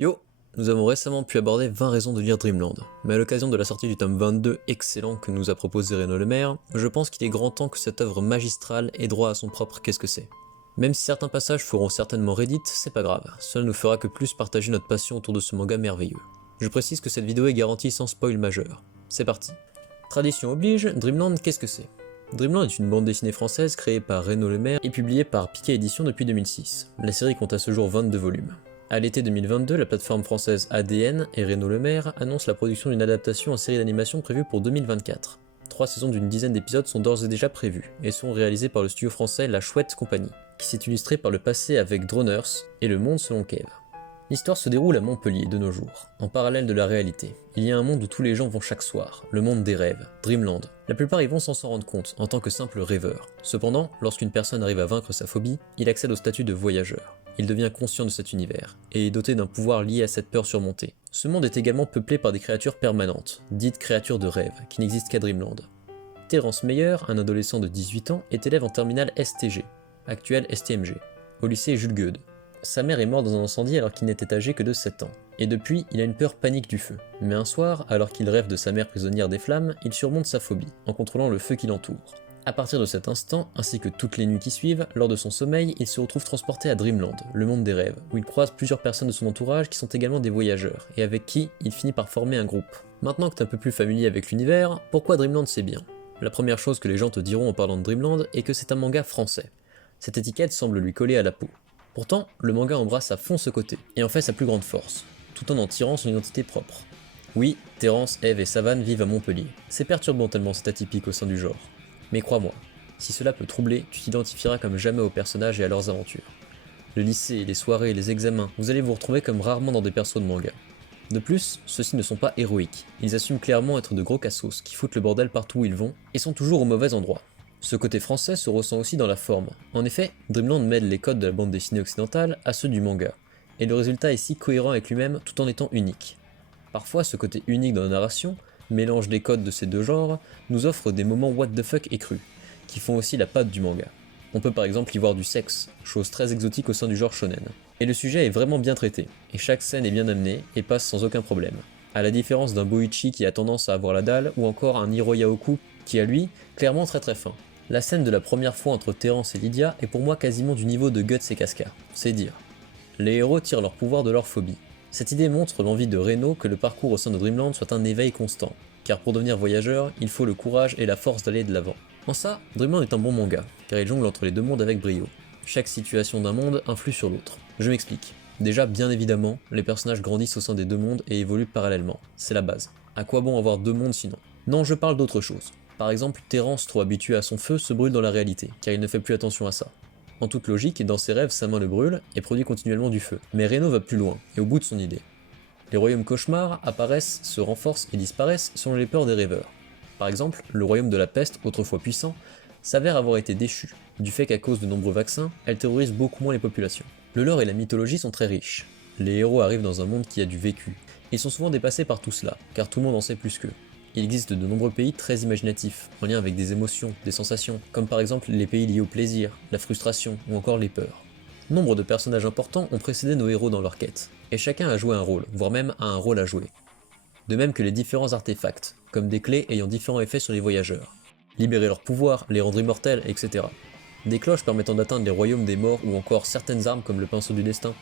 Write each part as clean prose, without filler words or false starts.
Yo! Nous avons récemment pu aborder 20 raisons de lire Dreamland, mais à l'occasion de la sortie du tome 22 excellent que nous a proposé Renaud Lemaire, je pense qu'il est grand temps que cette œuvre magistrale ait droit à son propre qu'est-ce que c'est. Même si certains passages feront certainement Reddit, c'est pas grave, cela nous fera que plus partager notre passion autour de ce manga merveilleux. Je précise que cette vidéo est garantie sans spoil majeur. C'est parti. Tradition oblige, Dreamland qu'est-ce que c'est? Dreamland est une bande dessinée française créée par Renaud Lemaire et publiée par Piquet Éditions depuis 2006. La série compte à ce jour 22 volumes. À l'été 2022, la plateforme française ADN et Renaud Lemaire annoncent la production d'une adaptation en série d'animation prévue pour 2024. 3 saisons d'une dizaine d'épisodes sont d'ores et déjà prévues, et sont réalisées par le studio français La Chouette Compagnie, qui s'est illustré par le passé avec Droners et Le Monde selon Kev. L'histoire se déroule à Montpellier de nos jours, en parallèle de la réalité. Il y a un monde où tous les gens vont chaque soir, le monde des rêves, Dreamland. La plupart y vont sans s'en rendre compte, en tant que simple rêveur. Cependant, lorsqu'une personne arrive à vaincre sa phobie, il accède au statut de voyageur. Il devient conscient de cet univers, et est doté d'un pouvoir lié à cette peur surmontée. Ce monde est également peuplé par des créatures permanentes, dites créatures de rêve, qui n'existent qu'à Dreamland. Terence Meyer, un adolescent de 18 ans, est élève en terminale STG, actuelle STMG, au lycée Jules Gueude. Sa mère est morte dans un incendie alors qu'il n'était âgé que de 7 ans, et depuis, il a une peur panique du feu. Mais un soir, alors qu'il rêve de sa mère prisonnière des flammes, il surmonte sa phobie, en contrôlant le feu qui l'entoure. À partir de cet instant, ainsi que toutes les nuits qui suivent, lors de son sommeil, il se retrouve transporté à Dreamland, le monde des rêves, où il croise plusieurs personnes de son entourage qui sont également des voyageurs, et avec qui il finit par former un groupe. Maintenant que t'es un peu plus familier avec l'univers, pourquoi Dreamland c'est bien? La première chose que les gens te diront en parlant de Dreamland est que c'est un manga français. Cette étiquette semble lui coller à la peau. Pourtant, le manga embrasse à fond ce côté, et en fait sa plus grande force, tout en tirant son identité propre. Oui, Terence, Eve et Savane vivent à Montpellier. C'est perturbant tellement c'est atypique au sein du genre. Mais crois-moi, si cela peut troubler, tu t'identifieras comme jamais aux personnages et à leurs aventures. Le lycée, les soirées, les examens, vous allez vous retrouver comme rarement dans des persos de manga. De plus, ceux-ci ne sont pas héroïques, ils assument clairement être de gros cassos qui foutent le bordel partout où ils vont, et sont toujours au mauvais endroit. Ce côté français se ressent aussi dans la forme. En effet, Dreamland mêle les codes de la bande dessinée occidentale à ceux du manga, et le résultat est si cohérent avec lui-même tout en étant unique. Parfois, ce côté unique dans la narration, mélange des codes de ces deux genres, nous offre des moments what the fuck écrus, qui font aussi la patte du manga. On peut par exemple y voir du sexe, chose très exotique au sein du genre shonen. Et le sujet est vraiment bien traité, et chaque scène est bien amenée et passe sans aucun problème. À la différence d'un Boichi qui a tendance à avoir la dalle, ou encore un Hiro Yaoku qui a lui, clairement très fin. La scène de la première fois entre Terence et Lydia est pour moi quasiment du niveau de Guts et Casca, c'est dire. Les héros tirent leur pouvoir de leur phobie. Cette idée montre l'envie de Renaud que le parcours au sein de Dreamland soit un éveil constant, car pour devenir voyageur, il faut le courage et la force d'aller de l'avant. En ça, Dreamland est un bon manga, car il jongle entre les deux mondes avec brio. Chaque situation d'un monde influe sur l'autre. Je m'explique. Déjà, bien évidemment, les personnages grandissent au sein des deux mondes et évoluent parallèlement, c'est la base. À quoi bon avoir deux mondes sinon? Non, je parle d'autre chose. Par exemple, Terence, trop habitué à son feu, se brûle dans la réalité, car il ne fait plus attention à ça. En toute logique, dans ses rêves, sa main le brûle et produit continuellement du feu. Mais Renaud va plus loin, et au bout de son idée. Les royaumes cauchemars apparaissent, se renforcent et disparaissent selon les peurs des rêveurs. Par exemple, le royaume de la peste, autrefois puissant, s'avère avoir été déchu, du fait qu'à cause de nombreux vaccins, elle terrorise beaucoup moins les populations. Le lore et la mythologie sont très riches. Les héros arrivent dans un monde qui a du vécu, et sont souvent dépassés par tout cela, car tout le monde en sait plus qu'eux. Il existe de nombreux pays très imaginatifs, en lien avec des émotions, des sensations, comme par exemple les pays liés au plaisir, la frustration ou encore les peurs. Nombre de personnages importants ont précédé nos héros dans leur quête, et chacun a joué un rôle, voire même a un rôle à jouer. De même que les différents artefacts, comme des clés ayant différents effets sur les voyageurs. Libérer leur pouvoir, les rendre immortels, etc. Des cloches permettant d'atteindre les royaumes des morts ou encore certaines armes comme le pinceau du destin.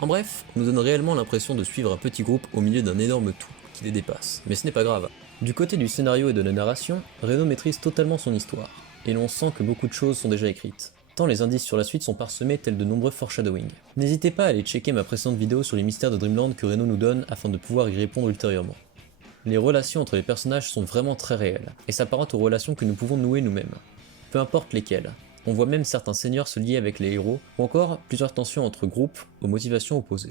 En bref, on nous donne réellement l'impression de suivre un petit groupe au milieu d'un énorme tout, qui les dépasse, mais ce n'est pas grave. Du côté du scénario et de la narration, Renaud maîtrise totalement son histoire, et l'on sent que beaucoup de choses sont déjà écrites, tant les indices sur la suite sont parsemés tels de nombreux foreshadowing. N'hésitez pas à aller checker ma précédente vidéo sur les mystères de Dreamland que Renaud nous donne afin de pouvoir y répondre ultérieurement. Les relations entre les personnages sont vraiment très réelles, et s'apparentent aux relations que nous pouvons nouer nous-mêmes. Peu importe lesquelles. On voit même certains seigneurs se lier avec les héros, ou encore plusieurs tensions entre groupes aux motivations opposées.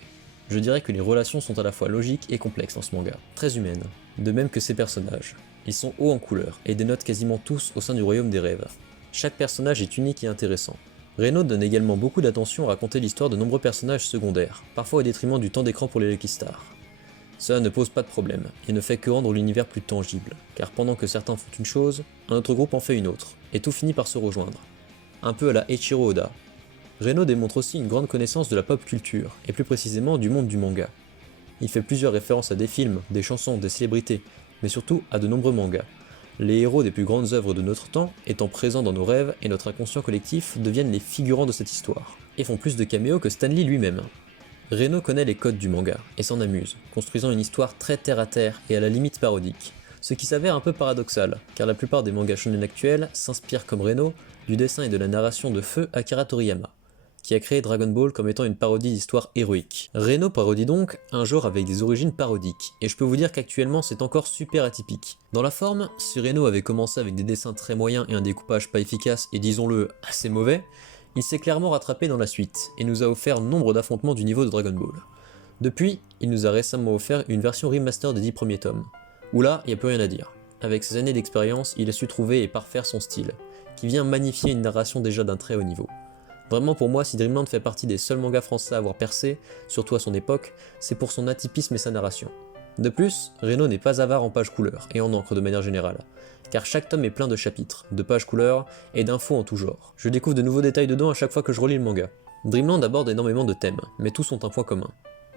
Je dirais que les relations sont à la fois logiques et complexes dans ce manga, très humaines, de même que ces personnages. Ils sont hauts en couleur, et dénotent quasiment tous au sein du royaume des rêves. Chaque personnage est unique et intéressant. Renaud donne également beaucoup d'attention à raconter l'histoire de nombreux personnages secondaires, parfois au détriment du temps d'écran pour les Lucky Stars. Cela ne pose pas de problème, et ne fait que rendre l'univers plus tangible, car pendant que certains font une chose, un autre groupe en fait une autre, et tout finit par se rejoindre. Un peu à la Eiichiro Oda. Renaud démontre aussi une grande connaissance de la pop culture, et plus précisément du monde du manga. Il fait plusieurs références à des films, des chansons, des célébrités, mais surtout à de nombreux mangas. Les héros des plus grandes œuvres de notre temps étant présents dans nos rêves et notre inconscient collectif deviennent les figurants de cette histoire, et font plus de caméos que Stan Lee lui-même. Reno connaît les codes du manga, et s'en amuse, construisant une histoire très terre-à-terre et à la limite parodique, ce qui s'avère un peu paradoxal, car la plupart des mangas shonen actuels s'inspirent comme Reno du dessin et de la narration de feu Akira Toriyama, qui a créé Dragon Ball comme étant une parodie d'histoire héroïque. Reno parodie donc un genre avec des origines parodiques, et je peux vous dire qu'actuellement c'est encore super atypique. Dans la forme, si Reno avait commencé avec des dessins très moyens et un découpage pas efficace et disons-le assez mauvais, il s'est clairement rattrapé dans la suite, et nous a offert nombre d'affrontements du niveau de Dragon Ball. Depuis, il nous a récemment offert une version remaster des 10 premiers tomes, où là, y a plus rien à dire. Avec ses années d'expérience, il a su trouver et parfaire son style, qui vient magnifier une narration déjà d'un très haut niveau. Vraiment pour moi, si Dreamland fait partie des seuls mangas français à avoir percé, surtout à son époque, c'est pour son atypisme et sa narration. De plus, Reno n'est pas avare en pages couleurs et en encre de manière générale, car chaque tome est plein de chapitres, de pages couleurs et d'infos en tout genre. Je découvre de nouveaux détails dedans à chaque fois que je relis le manga. Dreamland aborde énormément de thèmes, mais tous ont un point commun.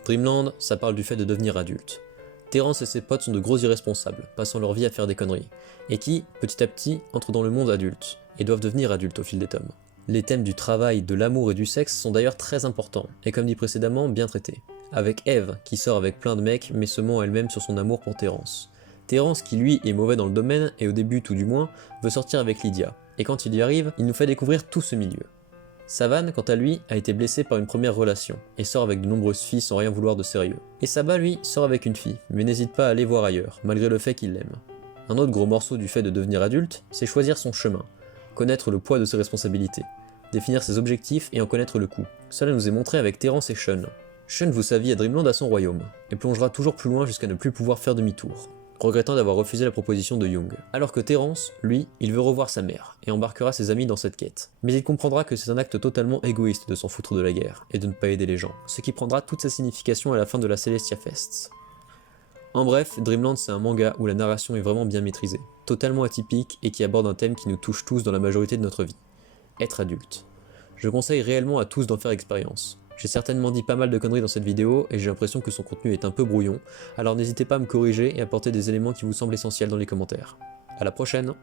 Dreamland, ça parle du fait de devenir adulte. Terrence et ses potes sont de gros irresponsables, passant leur vie à faire des conneries, et qui, petit à petit, entrent dans le monde adulte, et doivent devenir adultes au fil des tomes. Les thèmes du travail, de l'amour et du sexe sont d'ailleurs très importants, et comme dit précédemment, bien traités. Avec Eve, qui sort avec plein de mecs, mais se ment elle-même sur son amour pour Terrence. Terrence, qui lui est mauvais dans le domaine, et au début tout du moins, veut sortir avec Lydia, et quand il y arrive, il nous fait découvrir tout ce milieu. Savan, quant à lui, a été blessé par une première relation, et sort avec de nombreuses filles sans rien vouloir de sérieux. Et Saba, lui, sort avec une fille, mais n'hésite pas à aller voir ailleurs, malgré le fait qu'il l'aime. Un autre gros morceau du fait de devenir adulte, c'est choisir son chemin, connaître le poids de ses responsabilités, définir ses objectifs et en connaître le coût. Cela nous est montré avec Terrence et Sean. Sean voue sa vie à Dreamland à son royaume, et plongera toujours plus loin jusqu'à ne plus pouvoir faire demi-tour, regrettant d'avoir refusé la proposition de Young. Alors que Terrence, lui, il veut revoir sa mère, et embarquera ses amis dans cette quête. Mais il comprendra que c'est un acte totalement égoïste de s'en foutre de la guerre, et de ne pas aider les gens, ce qui prendra toute sa signification à la fin de la Celestia Fests. En bref, Dreamland c'est un manga où la narration est vraiment bien maîtrisée, totalement atypique et qui aborde un thème qui nous touche tous dans la majorité de notre vie. Être adulte. Je conseille réellement à tous d'en faire expérience. J'ai certainement dit pas mal de conneries dans cette vidéo et j'ai l'impression que son contenu est un peu brouillon, alors n'hésitez pas à me corriger et à apporter des éléments qui vous semblent essentiels dans les commentaires. À la prochaine!